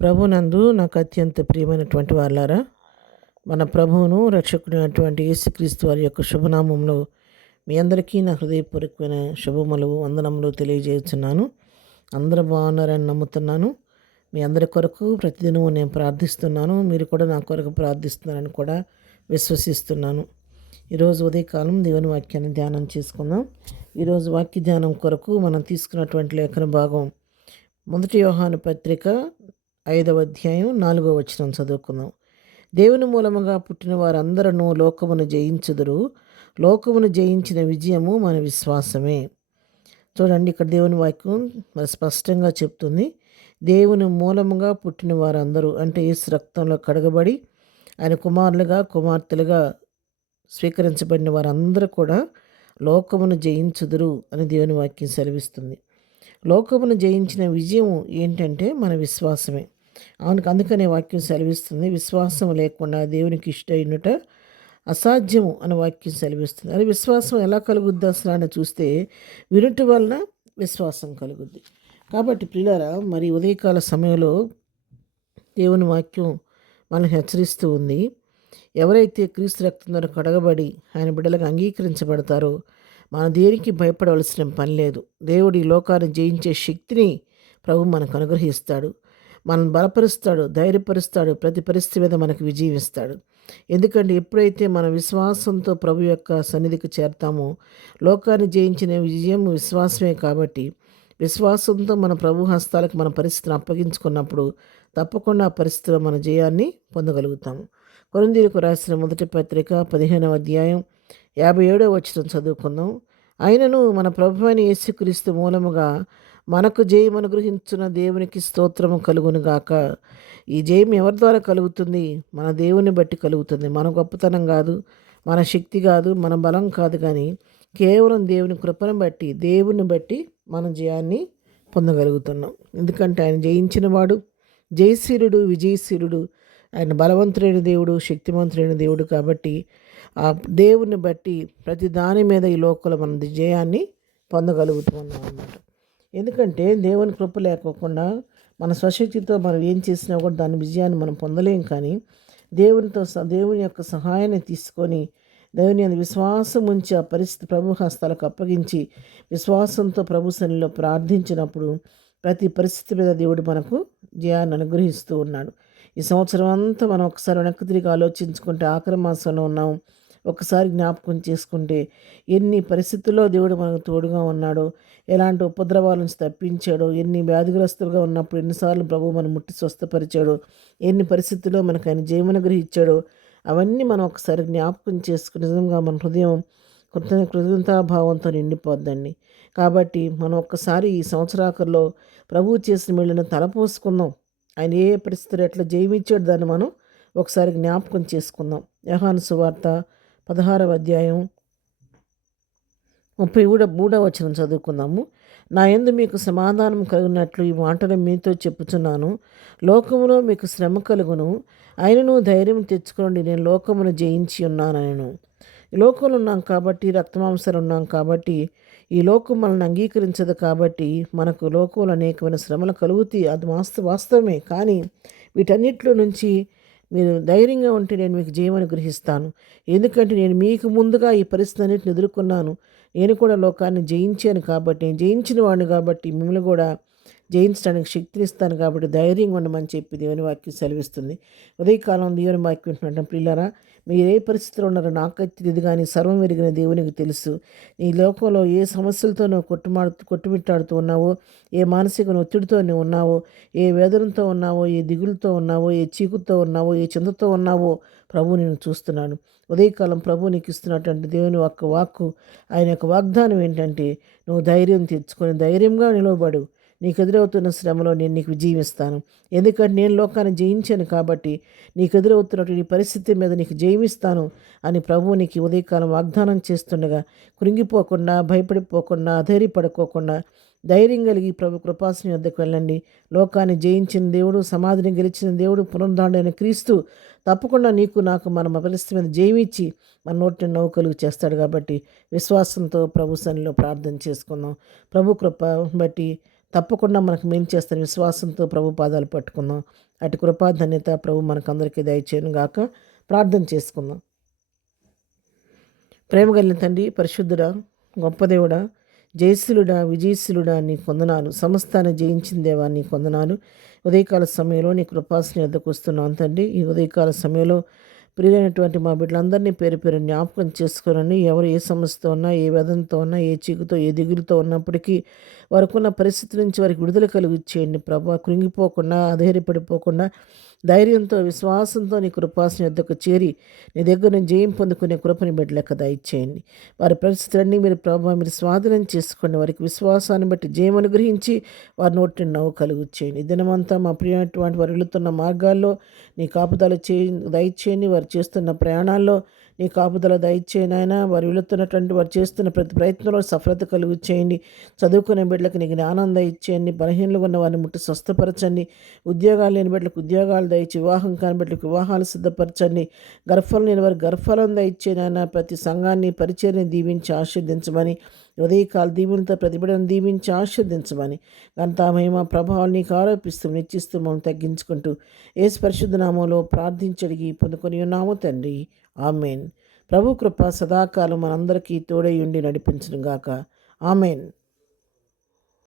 ప్రభునందు నాకు అత్యంత ప్రియమైనటువంటి వాళ్ళారా, మన ప్రభువును రక్షకుడైనటువంటి యేసుక్రీస్తు వారి యొక్క శుభనామంలో మీ అందరికీ నా హృదయపూర్వకమైన శుభములు వందనములు తెలియజేస్తున్నాను. అందరూ బాగున్నారని నమ్ముతున్నాను. మీ అందరి కొరకు ప్రతిదినము నేను ప్రార్థిస్తున్నాను. మీరు కూడా నా కొరకు ప్రార్థిస్తున్నారని కూడా విశ్వసిస్తున్నాను. ఈరోజు ఉదయకాలం దేవుని వాక్యాన్ని ధ్యానం చేసుకుందాం. ఈరోజు వాక్య ధ్యానం కొరకు మనం తీసుకున్నటువంటి లేఖన భాగం 1 యోహాను పత్రిక 5వ అధ్యాయం 4వ వచనం చదువుకుందాం. దేవుని మూలముగా పుట్టిన వారందరూ లోకమును జయించుదురు, లోకమును జయించిన విజయము మన విశ్వాసమే. చూడండి, ఇక్కడ దేవుని వాక్యం మరి స్పష్టంగా చెప్తుంది. దేవుని మూలముగా పుట్టిన వారందరూ అంటే యేసు రక్తంలో కడగబడి ఆయన కుమారులుగా కుమార్తెలుగా స్వీకరించబడిన వారందరూ కూడా లోకమును జయించుదురు అని దేవుని వాక్యం సెలవిస్తుంది. లోకమును జయించిన విజయం ఏంటంటే మన విశ్వాసమే. అందుకనే వాక్యం సెలవిస్తుంది, విశ్వాసం లేకుండా దేవునికి ఇష్టమైనట అసాధ్యము అని వాక్యం సెలవిస్తుంది. అది విశ్వాసం ఎలా కలుగుద్ది అసలు అని చూస్తే వినుట వలన విశ్వాసం కలుగుద్ది. కాబట్టి ప్రియులారా, మరి ఉదయకాల సమయంలో దేవుని వాక్యం మనల్ని హెచ్చరిస్తూ ఉంది. ఎవరైతే క్రీస్తు రక్తం ద్వారా కడగబడి ఆయన బిడ్డలకు అంగీకరించబడతారో మనం దేనికి భయపడవలసిన పని లేదు. దేవుడు ఈ లోకాన్ని జయించే శక్తిని ప్రభు మనకు అనుగ్రహిస్తాడు, మనం బలపరుస్తాడు, ధైర్యపరుస్తాడు, ప్రతి పరిస్థితి మీద మనకు విజయం ఇస్తాడు. ఎందుకంటే ఎప్పుడైతే మన విశ్వాసంతో ప్రభు యొక్క సన్నిధికి చేరతామో లోకాన్ని జయించిన విజయం విశ్వాసమే. కాబట్టి విశ్వాసంతో మన ప్రభు హస్తాలకు మన పరిస్థితిని అప్పగించుకున్నప్పుడు తప్పకుండా ఆ పరిస్థితిలో మన జయాన్ని పొందగలుగుతాము. కొరింథీయులకు రాసిన 1 పత్రిక 15వ అధ్యాయం 57వ వచనం చదువుకుందాం. అయినను మన ప్రభువైన యేసుక్రీస్తు మూలముగా మనకు జయం అనుగ్రహించిన దేవునికి స్తోత్రము కలుగునుగాక. ఈ జయం ఎవరి ద్వారా కలుగుతుంది? మన దేవుని బట్టి కలుగుతుంది. మన గొప్పతనం కాదు, మన శక్తి కాదు, మన బలం కాదు, కానీ కేవలం దేవుని కృపను బట్టి, దేవుని బట్టి మనం జయాన్ని పొందగలుగుతున్నాం. ఎందుకంటే ఆయన జయించిన వాడు జయశీలుడు, విజయశీలుడు, ఆయన బలవంతుడైన దేవుడు, శక్తివంతుడైన దేవుడు. కాబట్టి ఆ దేవుని బట్టి ప్రతి దాని మీద ఈ లోకంలో మనం జయాన్ని పొందగలుగుతున్నాం అన్నమాట. ఎందుకంటే దేవుని కృప లేకోకుండా మన స్వశక్తితో మనం ఏం చేసినా కూడా దాని విజయాన్ని మనం పొందలేం. కానీ దేవుని యొక్క సహాయాన్ని తీసుకొని దేవుని విశ్వాసం ఉంచి ఆ పరిస్థితి ప్రభు హస్తాలకు అప్పగించి విశ్వాసంతో ప్రభు సన్నిధిలో ప్రార్థించినప్పుడు ప్రతి పరిస్థితి మీద దేవుడు మనకు జయాన్ని అనుగ్రహిస్తూ ఉన్నాడు. ఈ సంవత్సరం అంతా మనం ఒకసారి వెనక్కి తిరిగి ఆలోచించుకుంటే ఆఖరి మాసంలో ఉన్నాం. ఒకసారి జ్ఞాపకం చేసుకుంటే ఎన్ని పరిస్థితుల్లో దేవుడు మనకు తోడుగా ఉన్నాడో, ఎలాంటి ఉపద్రవాల నుంచి తప్పించాడో, ఎన్ని వ్యాధిగ్రస్తులుగా ఉన్నప్పుడు ఎన్నిసార్లు ప్రభు మనం ముట్టి స్వస్థపరిచాడో, ఎన్ని పరిస్థితుల్లో మనకు ఆయన జయమనుగ్రహించాడో, అవన్నీ మనం ఒకసారి జ్ఞాపకం చేసుకుని నిజంగా మన హృదయం కృతజ్ఞతాభావంతో నిండిపోద్దండి. కాబట్టి మనం ఒక్కసారి ఈ సంవత్సరాకర్లో ప్రభువు చేసిన మేళ్ళను తలపోసుకుందాం. ఆయన ఏ పరిస్థితులు ఎట్లా జయమిచ్చాడు దాన్ని మనం ఒకసారి జ్ఞాపకం చేసుకుందాం. యోహాను సువార్త 16వ అధ్యాయం 33వ వచనం చదువుకుందాము. నా యందు మీకు సమాధానం కలిగినట్లు ఈ మాటలు మీతో చెప్పుచున్నాను. లోకములో మీకు శ్రమ కలుగును, ఆయనను ధైర్యం తెచ్చుకోండి, నేను లోకమును జయించి ఉన్నాను. ఈ లోకంలో ఉన్నాం కాబట్టి, రక్తమాంసాలు ఉన్నాం కాబట్టి, ఈ లోకం మనల్ని అంగీకరించదు కాబట్టి మనకు లోకంలో అనేకమైన శ్రమలు కలుగుతాయి. అది వాస్తవమే. కానీ వీటన్నిటిలో నుంచి మీరు ధైర్యంగా ఉంటే నేను మీకు జయం అనుగ్రహిస్తాను. ఎందుకంటే నేను మీకు ముందుగా ఈ పరిస్థితి అన్నింటిని ఎదుర్కొన్నాను. నేను కూడా లోకాన్ని జయించాను కాబట్టి, నేను జయించిన వాడిని కాబట్టి మిమ్మల్ని కూడా జయించడానికి శక్తినిస్తాను. కాబట్టి ధైర్యంగా ఉండమని చెప్పి దేవుని వాక్యం సెలవిస్తుంది. ఉదయకాలం దేవుని వాక్యం వింటున్నట్టు ప్రియులారా, మీరు ఏ పరిస్థితిలో ఉన్నారో నాకైతే తెలియదు, కానీ సర్వం ఎరిగిన దేవునికి తెలుసు. ఈ లోకంలో ఏ సమస్యలతో నువ్వు కొట్టుమిట్టాడుతూ ఉన్నావో, ఏ మానసిక ఒత్తిడితో నువ్వు ఉన్నావో, ఏ వేదనతో ఉన్నావో, ఏ దిగులతో ఉన్నావో, ఏ చీకుతో ఉన్నావో, ఏ చింతతో ఉన్నావో ప్రభు నేను చూస్తున్నాను. ఉదయకాలం ప్రభు నీకు ఇస్తున్నటువంటి దేవుని యొక్క వాక్కు, ఆయన యొక్క వాగ్దానం ఏంటంటే, నువ్వు ధైర్యం తెచ్చుకొని ధైర్యంగా నిలవబడు. నీకు ఎదురవుతున్న శ్రమలో నేను నీకు విజయం ఇస్తాను. ఎందుకంటే నేను లోకాన్ని జయించాను కాబట్టి నీకు ఎదురవుతున్నటువంటి ఈ పరిస్థితి మీద నీకు జయమిస్తాను అని ప్రభువు నీకు ఉదయకాలం వాగ్దానం చేస్తుండగా కృంగిపోకుండా, భయపడిపోకుండా, అధైర్యపడుకోకుండా ధైర్యం కలిగి ప్రభు కృపాసనం వద్దకు వెళ్ళండి. లోకాన్ని జయించిన దేవుడు, సమాధిని గెలిచిన దేవుడు, పునరుద్ధారుడైన క్రీస్తు తప్పకుండా నీకు నాకు మన పరిస్థితి మీద జయమిచ్చి మన నోటిని నవ్వు కలుగు చేస్తాడు. కాబట్టి విశ్వాసంతో ప్రభు సన్నిధిలో ప్రార్థన చేసుకుందాం. ప్రభు కృప బట్టి తప్పకుండా మనకు మేలు చేస్తాను విశ్వాసంతో ప్రభు పాదాలు పట్టుకుందాం. అటు కృపా ధన్యత ప్రభు మనకందరికీ దయచేయను గాక. ప్రార్థన చేసుకుందాం. ప్రేమ కలిగిన తండ్రి, పరిశుద్ధుడా, గొప్ప దేవుడా, జయశీలుడా, విజయశీలుడా, నీ కొందనాలు. సమస్తాన్ని జయించిన దేవా నీ కొందనాలు. ఉదయకాల సమయంలో నీ కృపాసన ఎద్దకు వస్తున్నాం తండ్రి. ఈ ఉదయకాల సమయంలో ప్రియులైనటువంటి మా బిడ్డలందరినీ పేరు పేరు జ్ఞాపకం చేసుకోనండి. ఎవరు ఏ సమస్యతో ఉన్నా, ఏ వేదనతో ఉన్నా, ఏ చీకుతో, ఏ దిగులుతో ఉన్నప్పటికీ వారికున్న పరిస్థితి నుంచి వారికి విడుదల కలిగిచ్చేయండి ప్రభా. కృంగిపోకుండా, అధైర్యపడిపోకుండా ధైర్యంతో, విశ్వాసంతో నీ కృపాసన యొద్దకు చేరి నీ దగ్గర నుంచి జయం పొందుకునే కృపని బిడ్డలకు దయచేయండి. వారి పరిస్థితులన్నీ మీరు ప్రభావ మీరు స్వాధీనం చేసుకోండి. వారికి విశ్వాసాన్ని బట్టి జయం అనుగ్రహించి వారి నోటిని నవ్వు కలుగుచేయండి. ఈ దినమంతా మా ప్రియమైనటువంటి వారు వెళుతున్న మార్గాల్లో నీ కాపుదల దయచేయండి. వారు చేస్తున్న ప్రయాణాల్లో నీ కాపుదల దయచేయండి ఆయన. వారు వెళుతున్నటువంటి వారు చేస్తున్న ప్రతి ప్రయత్నంలో సఫలత కలుగు చేయండి. చదువుకునే బిడ్డలకు నీ జ్ఞానం దయచేయండి. బలహీనలుగా ఉన్న వారిని ముట్టి స్వస్థపరచండి. ఉద్యోగాలు లేని బిడ్డలకు ఉద్యోగాలు దయచి, వివాహం కాని బిడ్డలకు వివాహాలు సిద్ధపరచండి. గర్భఫలం లేని వారికి గర్భఫలం దయచేయండి ఆయన. ప్రతి సంఘాన్ని పరిచర్ని దీవించి ఆశీర్దించమని, ఉదయకాల దీవులతో ప్రతిబిడను దీవించి ఆశీర్దించమని, గంతా మహిమ ప్రభావాలు నీకు ఆరోపిస్తూ నిశ్చిస్తూ మనం తగ్గించుకుంటూ యేసు పరిశుద్ధ నామంలో ప్రార్థించడిగి పొందుకొని ఉన్నాము తండ్రి. ఆమెన్. ప్రభు కృప సదాకాలం మనందరికీ తోడై ఉండి నడిపించును గాక. ఆమెన్.